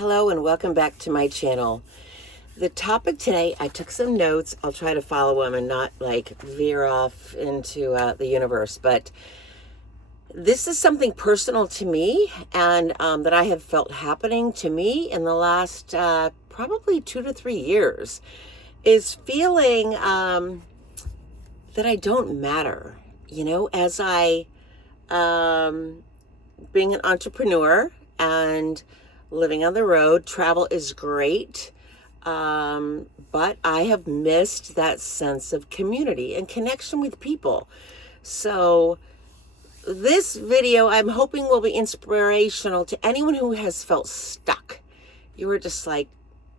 Hello and welcome back to my channel. The topic today, I took some notes. I'll try to follow them and not veer off into the universe. But this is something personal to me and that I have felt happening to me in the last probably 2 to 3 years, is feeling that I don't matter. As I, being an entrepreneur and living on the road, travel is great, but I have missed that sense of community and connection with people. So this video, I'm hoping, will be inspirational to anyone who has felt stuck. You were just like,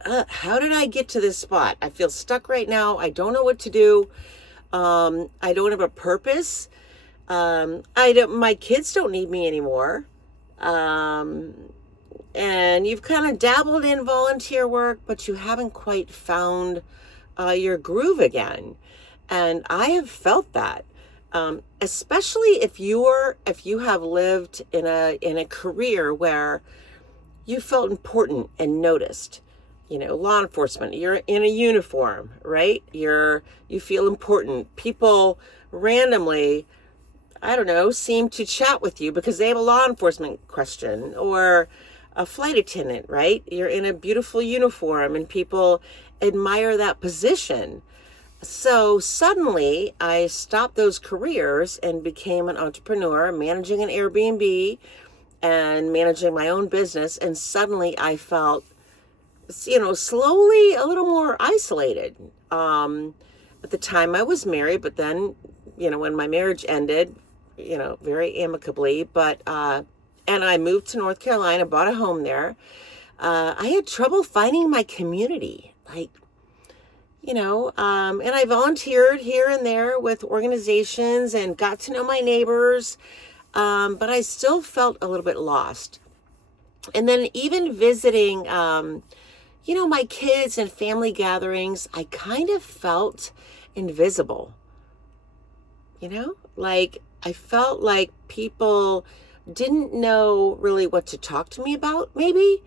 how did I get to this spot? I feel stuck right now. I don't know what to do. I don't have a purpose. My kids don't need me anymore. And you've kind of dabbled in volunteer work, but you haven't quite found your groove again. And I have felt that, especially if you have lived in a career where you felt important and noticed. Law enforcement, you're in a uniform, right? You feel important. People randomly, I don't know, seem to chat with you because they have a law enforcement question, or a flight attendant, right? You're in a beautiful uniform and people admire that position. So suddenly I stopped those careers and became an entrepreneur, managing an Airbnb and managing my own business. And suddenly I felt, slowly a little more isolated. At the time I was married, but then, when my marriage ended, very amicably, but, and I moved to North Carolina, bought a home there. I had trouble finding my community, and I volunteered here and there with organizations and got to know my neighbors, but I still felt a little bit lost. And then even visiting, my kids and family gatherings, I kind of felt invisible, I felt like people didn't know really what to talk to me about, maybe,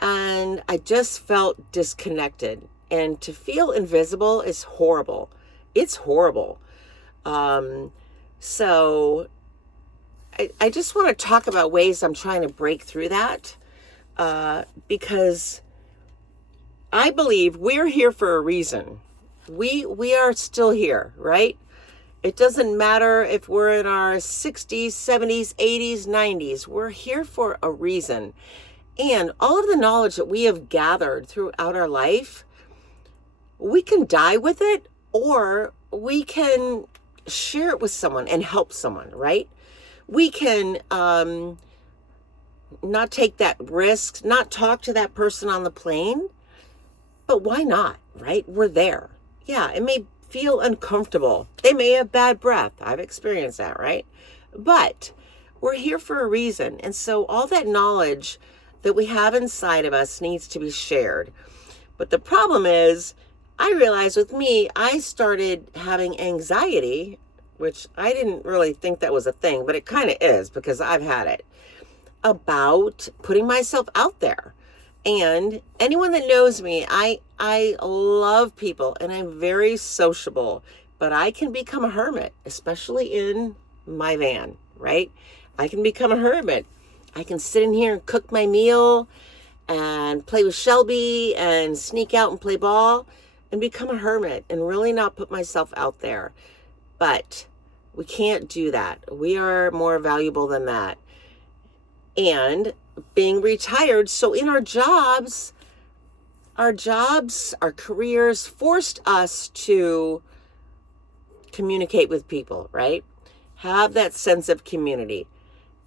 and I just felt disconnected. And to feel invisible is horrible. It's horrible. So I just want to talk about ways I'm trying to break through that, because I believe we're here for a reason. We are still here, right? It doesn't matter if we're in our 60s, 70s, 80s, 90s. We're here for a reason. And all of the knowledge that we have gathered throughout our life, we can die with it, or we can share it with someone and help someone, right? We can not take that risk, not talk to that person on the plane, but why not, right? We're there. Yeah, it may feel uncomfortable. They may have bad breath. I've experienced that, right? But we're here for a reason. And so all that knowledge that we have inside of us needs to be shared. But the problem is, I realized with me, I started having anxiety, which I didn't really think that was a thing, but it kind of is because I've had it, about putting myself out there. And anyone that knows me, I love people and I'm very sociable, but I can become a hermit, especially in my van, right? I can become a hermit. I can sit in here and cook my meal and play with Shelby and sneak out and play ball and become a hermit and really not put myself out there. But we can't do that. We are more valuable than that. And being retired, so in our jobs, our careers forced us to communicate with people, right? Have that sense of community.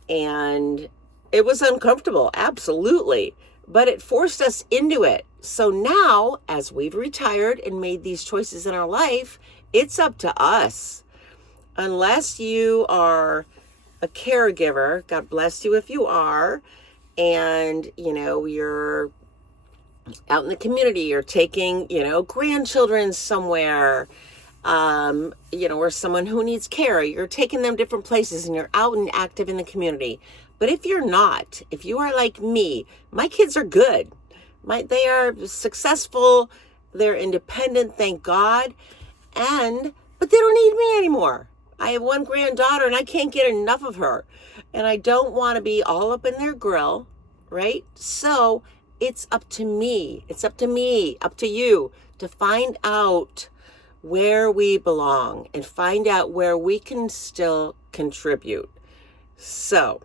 And it was uncomfortable, absolutely, but it forced us into it. So now, as we've retired and made these choices in our life, it's up to us. Unless you are a caregiver, God bless you if you are, and, you're out in the community, you're taking, grandchildren somewhere, or someone who needs care, you're taking them different places and you're out and active in the community. But if you're not, if you are like me, my kids are good. They are successful, they're independent, thank God, but they don't need me anymore. I have one granddaughter and I can't get enough of her. And I don't want to be all up in their grill, right? So it's up to me. It's up to me, up to you to find out where we belong and find out where we can still contribute. So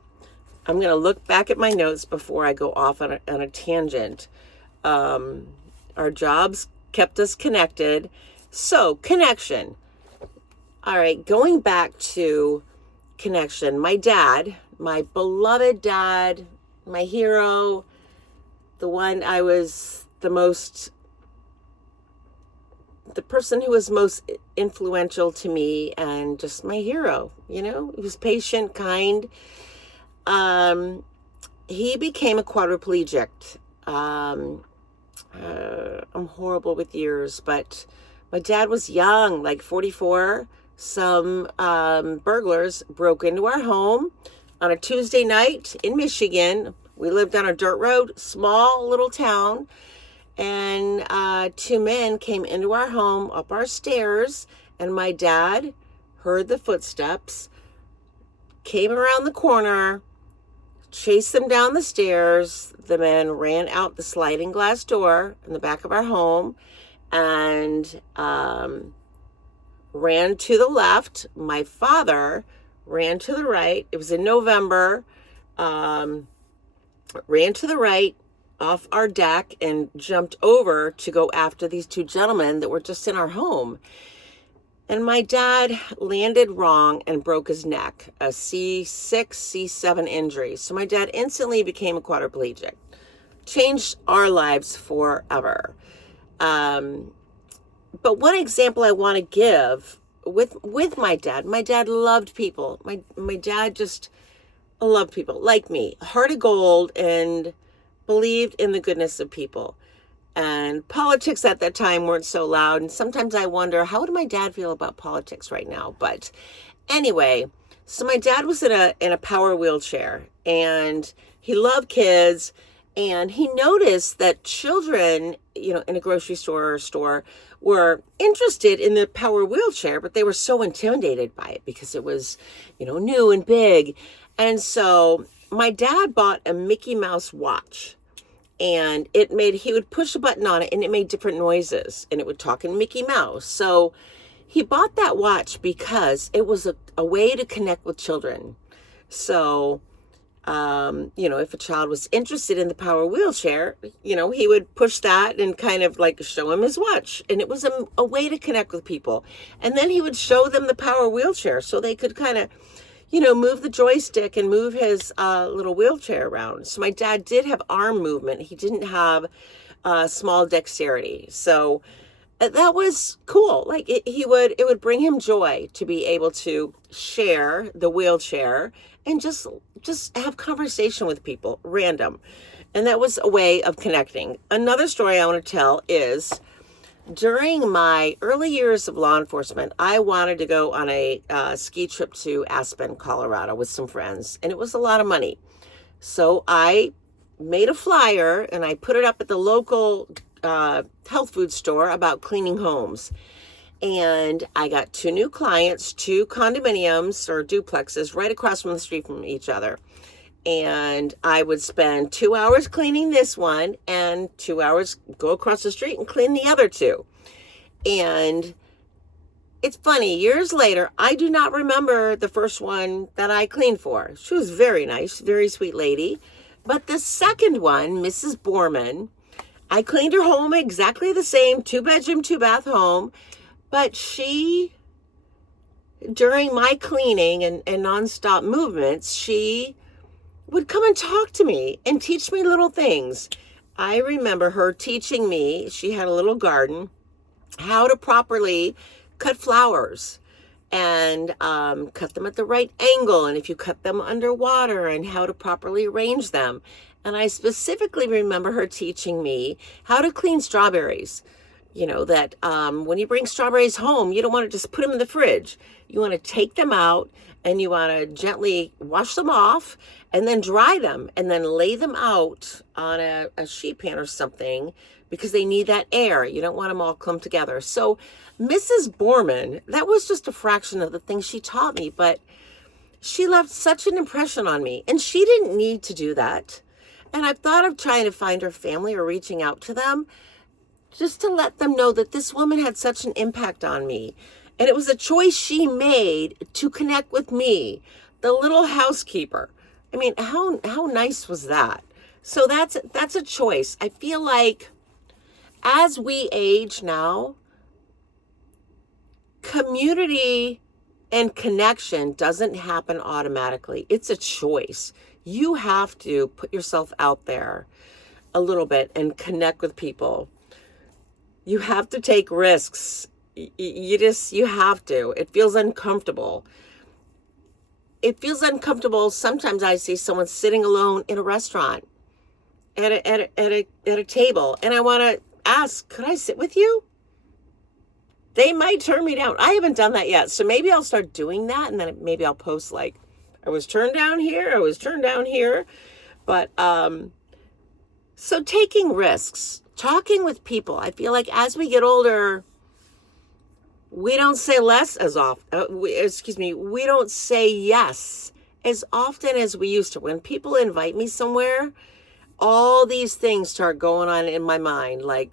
I'm going to look back at my notes before I go off on a tangent. Our jobs kept us connected. So connection. All right, going back to connection. My dad, my beloved dad, my hero, the one I was the person who was most influential to me and just my hero, he was patient, kind. He became a quadriplegic. I'm horrible with years, but my dad was young, like 44. Some burglars broke into our home on a Tuesday night in Michigan. We lived on a dirt road, small little town, and two men came into our home up our stairs, and my dad heard the footsteps, came around the corner, chased them down the stairs. The men ran out the sliding glass door in the back of our home and ran to the left. My father ran to the right. It was in November. Ran to the right off our deck and jumped over to go after these two gentlemen that were just in our home. And my dad landed wrong and broke his neck, a C6, C7 injury. So my dad instantly became a quadriplegic. Changed our lives forever. But one example I want to give with my dad loved people. My dad just loved people like me, heart of gold, and believed in the goodness of people. And politics at that time weren't so loud. And sometimes I wonder, how would my dad feel about politics right now? But anyway, so my dad was in a power wheelchair, and he loved kids. And he noticed that children, in a grocery store were interested in the power wheelchair, but they were so intimidated by it because it was, new and big. And so my dad bought a Mickey Mouse watch, and he would push a button on it and it made different noises and it would talk in Mickey Mouse. So he bought that watch because it was a way to connect with children. So if a child was interested in the power wheelchair, he would push that and kind of like show him his watch. And it was a way to connect with people. And then he would show them the power wheelchair so they could kind of, move the joystick and move his little wheelchair around. So my dad did have arm movement. He didn't have small dexterity. So that was cool. Like it would bring him joy to be able to share the wheelchair and just have conversation with people, random. And that was a way of connecting. Another story I want to tell is during my early years of law enforcement, I wanted to go on a ski trip to Aspen, Colorado with some friends, and it was a lot of money. So I made a flyer and I put it up at the local health food store about cleaning homes. And I got two new clients, two condominiums or duplexes right across from the street from each other. And I would spend 2 hours cleaning this one and 2 hours go across the street and clean the other two. And it's funny, years later, I do not remember the first one that I cleaned for. She was very nice, very sweet lady. But the second one, Mrs. Borman, I cleaned her home exactly the same, 2-bedroom, 2-bath home. But she, during my cleaning and nonstop movements, she would come and talk to me and teach me little things. I remember her teaching me, she had a little garden, how to properly cut flowers and cut them at the right angle. And if you cut them underwater, and how to properly arrange them. And I specifically remember her teaching me how to clean strawberries. That when you bring strawberries home, you don't want to just put them in the fridge. You want to take them out and you want to gently wash them off and then dry them and then lay them out on a sheet pan or something because they need that air. You don't want them all clumped together. So Mrs. Borman, that was just a fraction of the things she taught me, but she left such an impression on me, and she didn't need to do that. And I've thought of trying to find her family or reaching out to them just to let them know that this woman had such an impact on me. And it was a choice she made to connect with me, the little housekeeper. I mean, how nice was that? So that's a choice. I feel like as we age now, community and connection doesn't happen automatically. It's a choice. You have to put yourself out there a little bit and connect with people. You have to take risks. You have to. It feels uncomfortable. It feels uncomfortable. Sometimes I see someone sitting alone in a restaurant at a table, and I want to ask, could I sit with you? They might turn me down. I haven't done that yet. So maybe I'll start doing that, and then maybe I'll post like, I was turned down here, I was turned down here. But so taking risks, talking with people. I feel like as we get older, we don't say less as often. We don't say yes as often as we used to. When people invite me somewhere, all these things start going on in my mind. Like,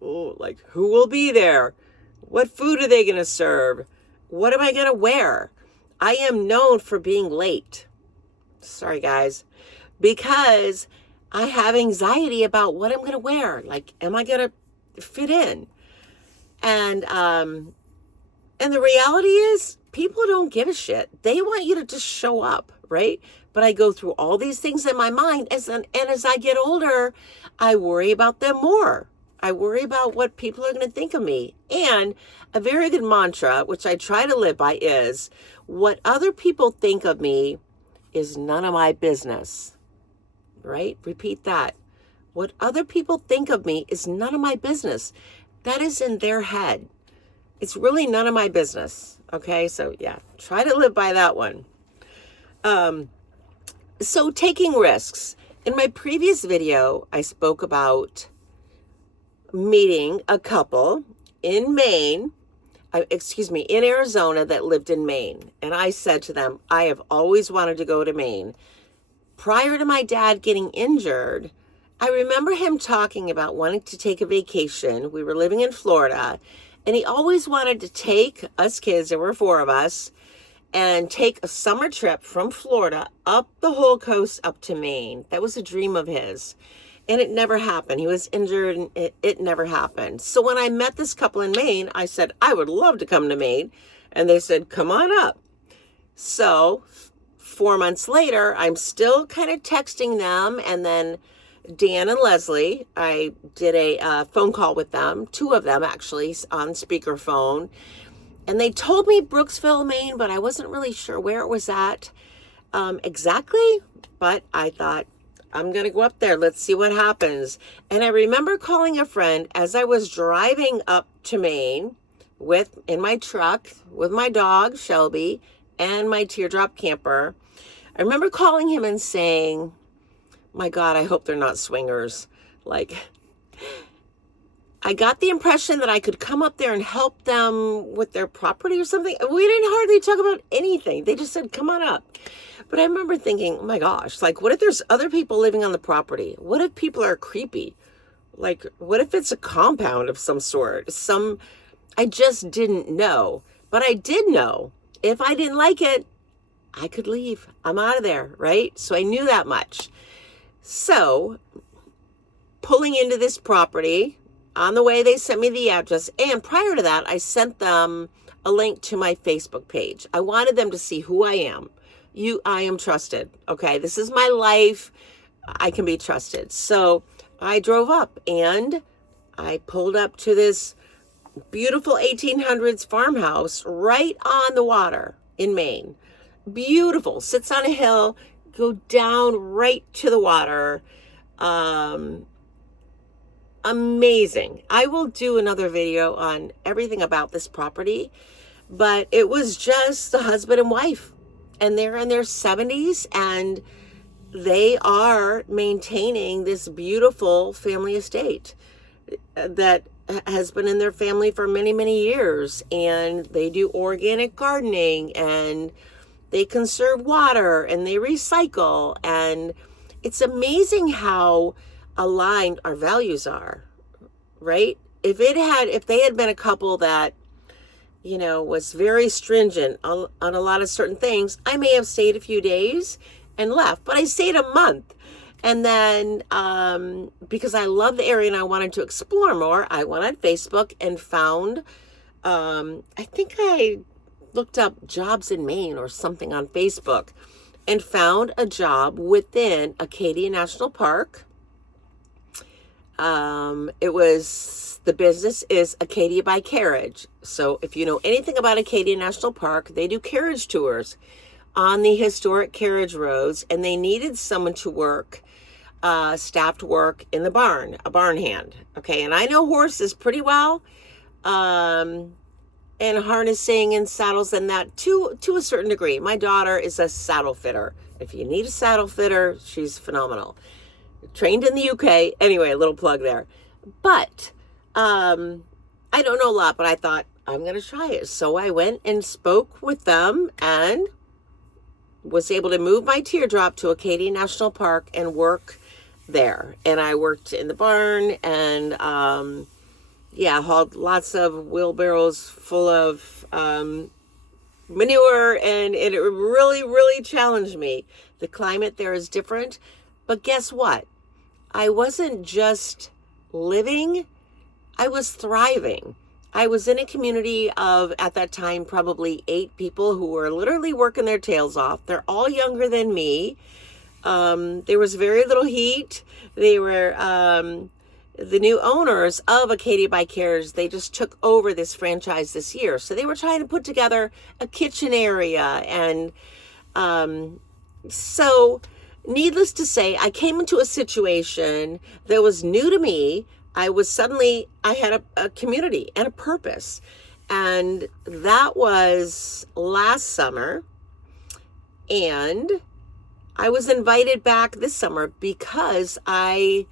oh, like who will be there? What food are they going to serve? What am I going to wear? I am known for being late. Sorry, guys. Because I have anxiety about what I'm going to wear. Like, am I going to fit in? And the reality is, people don't give a shit. They want you to just show up, right? But I go through all these things in my mind, and as I get older, I worry about them more. I worry about what people are going to think of me. And a very good mantra, which I try to live by, is what other people think of me is none of my business, right? Repeat that. What other people think of me is none of my business. That is in their head. It's really none of my business. Okay, so yeah, try to live by that one. So taking risks. In my previous video, I spoke about meeting a couple in Maine, in Arizona that lived in Maine. And I said to them, I have always wanted to go to Maine. Prior to my dad getting injured, I remember him talking about wanting to take a vacation. We were living in Florida, and he always wanted to take us kids, there were 4 of us, and take a summer trip from Florida up the whole coast up to Maine. That was a dream of his. And it never happened. He was injured, and it never happened. So when I met this couple in Maine, I said, I would love to come to Maine. And they said, come on up. So 4 months later, I'm still kind of texting them. And then Dan and Leslie, I did a phone call with them, 2 of them actually, on speakerphone. And they told me Brooksville, Maine, but I wasn't really sure where it was at exactly. But I thought, I'm going to go up there. Let's see what happens. And I remember calling a friend as I was driving up to Maine in my truck with my dog, Shelby, and my teardrop camper. I remember calling him and saying, my God, I hope they're not swingers. Like, I got the impression that I could come up there and help them with their property or something. We didn't hardly talk about anything. They just said, come on up. But I remember thinking, oh my gosh, like, what if there's other people living on the property? What if people are creepy? Like, what if it's a compound of some sort? I just didn't know. But I did know if I didn't like it, I could leave. I'm out of there, right? So I knew that much. So pulling into this property, on the way, they sent me the address. And prior to that, I sent them a link to my Facebook page. I wanted them to see who I am. I am trusted. Okay, this is my life. I can be trusted. So I drove up and I pulled up to this beautiful 1800s farmhouse right on the water in Maine. Beautiful. Sits on a hill. Go down right to the water. Amazing. I will do another video on everything about this property, but it was just the husband and wife. and they're in their 70s, and they are maintaining this beautiful family estate that has been in their family for many, many years. And they do organic gardening, and they conserve water, and they recycle. And it's amazing how aligned our values are, right? If they had been a couple that, was very stringent on a lot of certain things, I may have stayed a few days and left, but I stayed a month. And then, because I love the area and I wanted to explore more, I went on Facebook and found, I think I looked up jobs in Maine or something on Facebook, and found a job within Acadia National Park. The business is Acadia by Carriage. So if you know anything about Acadia National Park, they do carriage tours on the historic carriage roads, and they needed someone to work, staff to work in the barn, a barn hand. Okay, and I know horses pretty well, and harnessing and saddles and that to a certain degree. My daughter is a saddle fitter. If you need a saddle fitter, she's phenomenal. Trained in the UK. Anyway, a little plug there. But I don't know a lot, but I thought I'm going to try it. So I went and spoke with them and was able to move my teardrop to Acadia National Park and work there. And I worked in the barn and, hauled lots of wheelbarrows full of manure, and it really, really challenged me. The climate there is different, but guess what? I wasn't just living, I was thriving. I was in a community of, at that time, probably 8 people who were literally working their tails off. They're all younger than me. There was very little heat. They were the new owners of Acadia by Carriage. They just took over this franchise this year. So they were trying to put together a kitchen area. And so needless to say, I came into a situation that was new to me. I had a community and a purpose. And that was last summer. And I was invited back this summer because I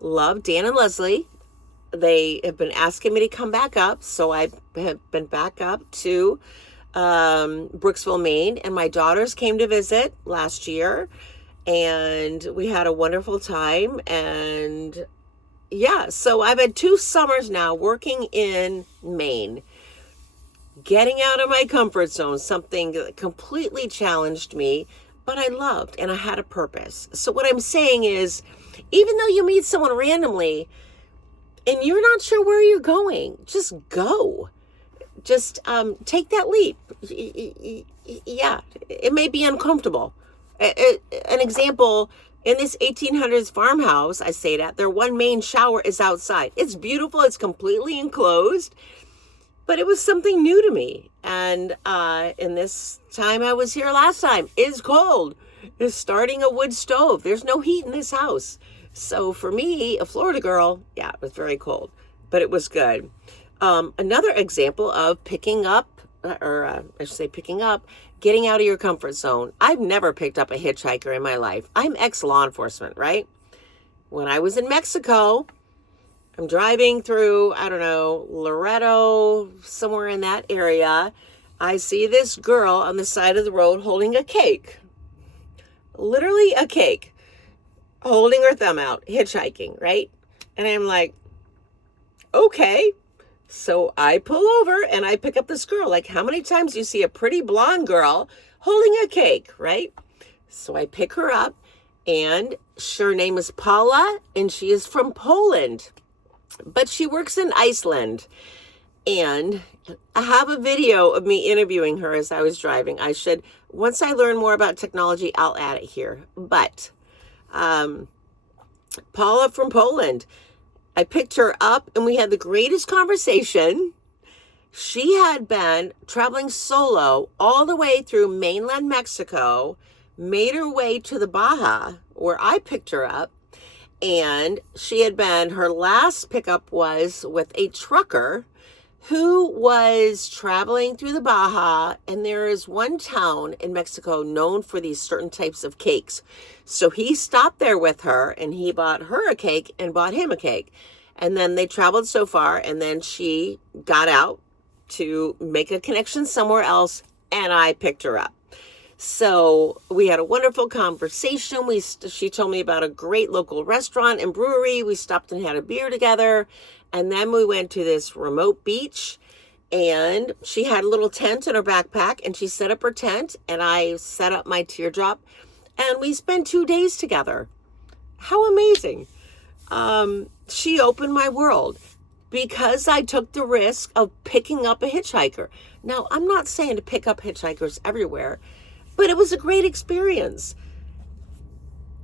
love Dan and Leslie. They have been asking me to come back up. So I have been back up to Brooksville, Maine. And my daughters came to visit last year. And we had a wonderful time. And so I've had 2 summers now working in Maine, getting out of my comfort zone, something that completely challenged me, but I loved and I had a purpose. So what I'm saying is, even though you meet someone randomly and you're not sure where you're going, just go. Just take that leap. Yeah, it may be uncomfortable. An example, in this 1800s farmhouse I stayed at, their one main shower is outside. It's beautiful. It's completely enclosed, but it was something new to me. And in this time I was here last time, it's cold. It's starting a wood stove. There's no heat in this house. So for me, a Florida girl, it was very cold, but it was good. Another example of picking up, getting out of your comfort zone. I've never picked up a hitchhiker in my life. I'm ex-law enforcement, right? When I was in Mexico, I'm driving through, Loretto, somewhere in that area. I see this girl on the side of the road holding a cake. Literally a cake. Holding her thumb out, hitchhiking, right? And I'm like, okay. So I pull over and I pick up this girl. Like, how many times do you see a pretty blonde girl holding a cake, right? So I pick her up, and her name is Paula, and she is from Poland, but she works in Iceland. And I have a video of me interviewing her as I was driving. Once I learn more about technology, I'll add it here. But Paula from Poland, I picked her up and we had the greatest conversation. She had been traveling solo all the way through mainland Mexico, made her way to the Baja where I picked her up. And her last pickup was with a trucker who was traveling through the Baja, and there is one town in Mexico known for these certain types of cakes. So he stopped there with her, and he bought her a cake and bought him a cake. And then they traveled so far, and then she got out to make a connection somewhere else, and I picked her up. So we had a wonderful conversation. She told me about a great local restaurant and brewery. We stopped and had a beer together. And then we went to this remote beach, and she had a little tent in her backpack, and she set up her tent, and I set up my teardrop, and we spent 2 days together. How amazing. She opened my world because I took the risk of picking up a hitchhiker. Now, I'm not saying to pick up hitchhikers everywhere, but it was a great experience.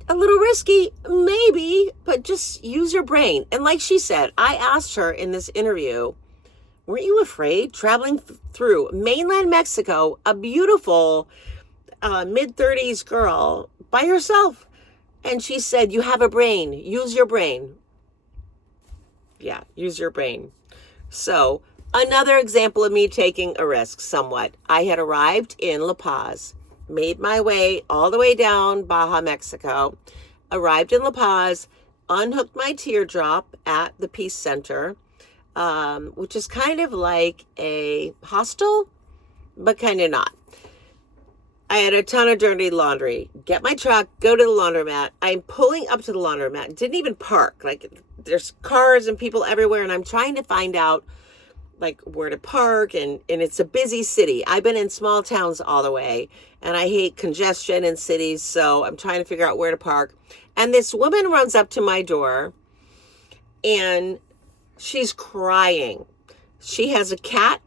A little risky, maybe, but just use your brain. And like she said, I asked her in this interview, weren't you afraid traveling through mainland Mexico, a beautiful mid-30s girl by herself? And she said, you have a brain. Use your brain. Yeah, use your brain. So another example of me taking a risk somewhat. I had arrived in La Paz, made my way all the way down Baja, Mexico, arrived in La Paz, unhooked my teardrop at the Peace Center, which is kind of like a hostel, but kind of not. I had a ton of dirty laundry. Get my truck, go to the laundromat. I'm pulling up to the laundromat. Didn't even park. Like, there's cars and people everywhere, and I'm trying to find out like where to park, and it's a busy city. I've been in small towns all the way, and I hate congestion in cities, so I'm trying to figure out where to park. And this woman runs up to my door, and she's crying. She has a cat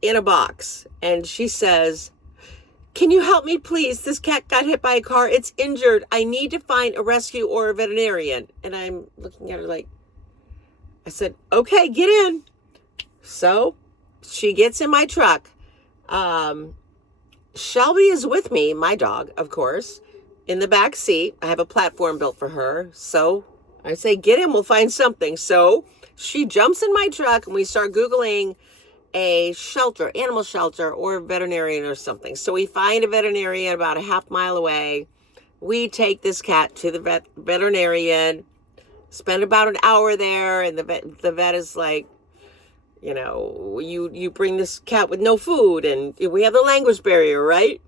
in a box, and she says, can you help me, please? This cat got hit by a car. It's injured. I need to find a rescue or a veterinarian. And I'm looking at her like, I said, okay, get in. So she gets in my truck. Shelby is with me, my dog, of course, in the back seat. I have a platform built for her. So I say, get in, we'll find something. So she jumps in my truck, and we start Googling a shelter, animal shelter, or a veterinarian or something. So we find a veterinarian about a half mile away. We take this cat to the veterinarian, spend about an hour there, and the vet is like, you know, you bring this cat with no food, and we have the language barrier, right?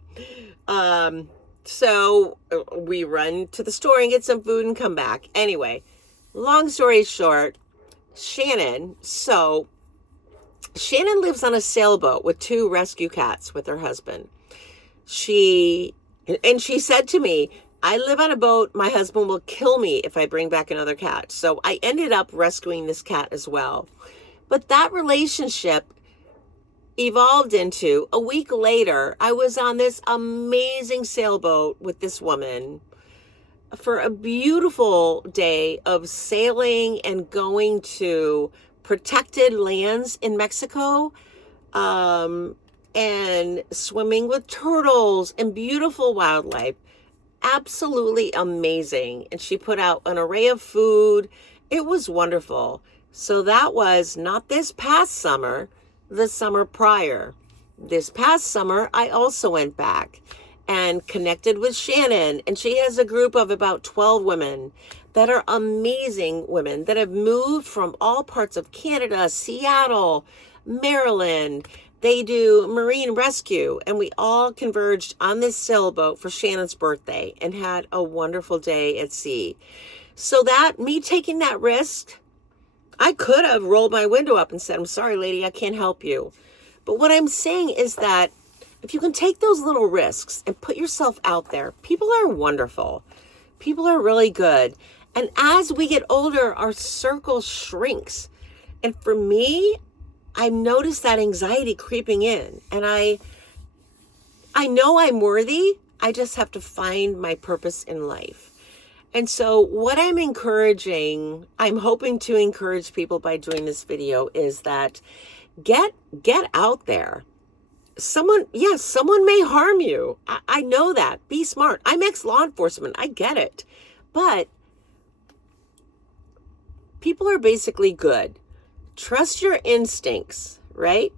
So we run to the store and get some food and come back. Anyway, long story short, Shannon lives on a sailboat with 2 rescue cats with her husband. She said to me, I live on a boat. My husband will kill me if I bring back another cat. So I ended up rescuing this cat as well. But that relationship evolved into, a week later, I was on this amazing sailboat with this woman for a beautiful day of sailing and going to protected lands in Mexico, and swimming with turtles and beautiful wildlife. Absolutely amazing. And she put out an array of food. It was wonderful. So that was not this past summer, the summer prior. This past summer, I also went back and connected with Shannon, and she has a group of about 12 women that are amazing women that have moved from all parts of Canada, Seattle, Maryland. They do marine rescue, and we all converged on this sailboat for Shannon's birthday and had a wonderful day at sea. So that, me taking that risk, I could have rolled my window up and said, I'm sorry, lady, I can't help you. But what I'm saying is that if you can take those little risks and put yourself out there, people are wonderful. People are really good. And as we get older, our circle shrinks. And for me, I've noticed that anxiety creeping in. And I know I'm worthy. I just have to find my purpose in life. And so what I'm hoping to encourage people by doing this video is that get out there. Someone may harm you. I know that. Be smart. I'm ex-law enforcement. I get it. But people are basically good. Trust your instincts, right?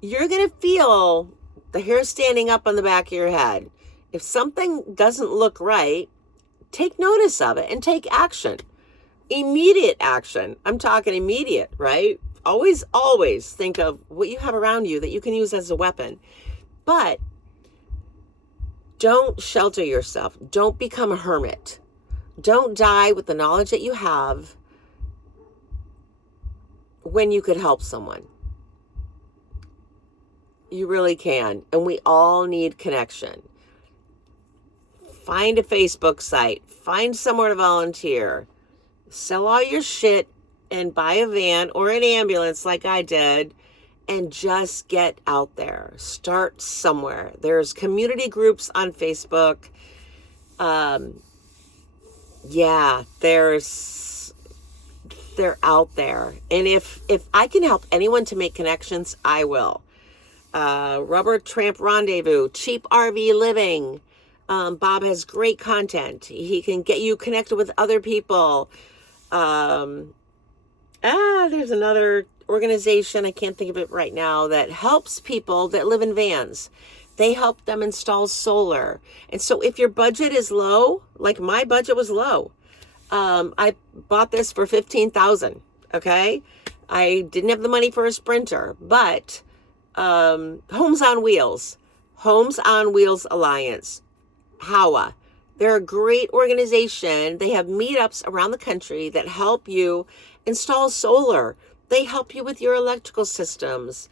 You're going to feel the hair standing up on the back of your head. If something doesn't look right, take notice of it and take action. Immediate action. I'm talking immediate, right? Always think of what you have around you that you can use as a weapon. But don't shelter yourself. Don't become a hermit. Don't die with the knowledge that you have when you could help someone. You really can. And we all need connection. Find a Facebook site. Find somewhere to volunteer. Sell all your shit and buy a van or an ambulance like I did and just get out there. Start somewhere. There's community groups on Facebook. They're out there. And if I can help anyone to make connections, I will. Rubber Tramp Rendezvous, Cheap RV Living. Bob has great content. He can get you connected with other people. There's another organization, I can't think of it right now, that helps people that live in vans. They help them install solar. And so if your budget is low, like my budget was low, I bought this for $15,000. Okay. I didn't have the money for a Sprinter, but, Homes on Wheels Alliance, HOWA. They're a great organization. They have meetups around the country that help you install solar. They help you with your electrical systems.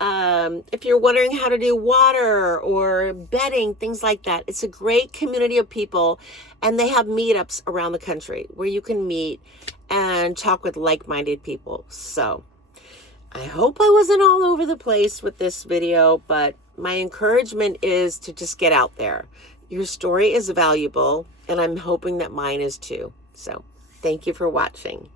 If you're wondering how to do water or bedding, things like that, it's a great community of people, and they have meetups around the country where you can meet and talk with like-minded people. So I hope I wasn't all over the place with this video, but my encouragement is to just get out there. Your story is valuable, and I'm hoping that mine is too. So thank you for watching.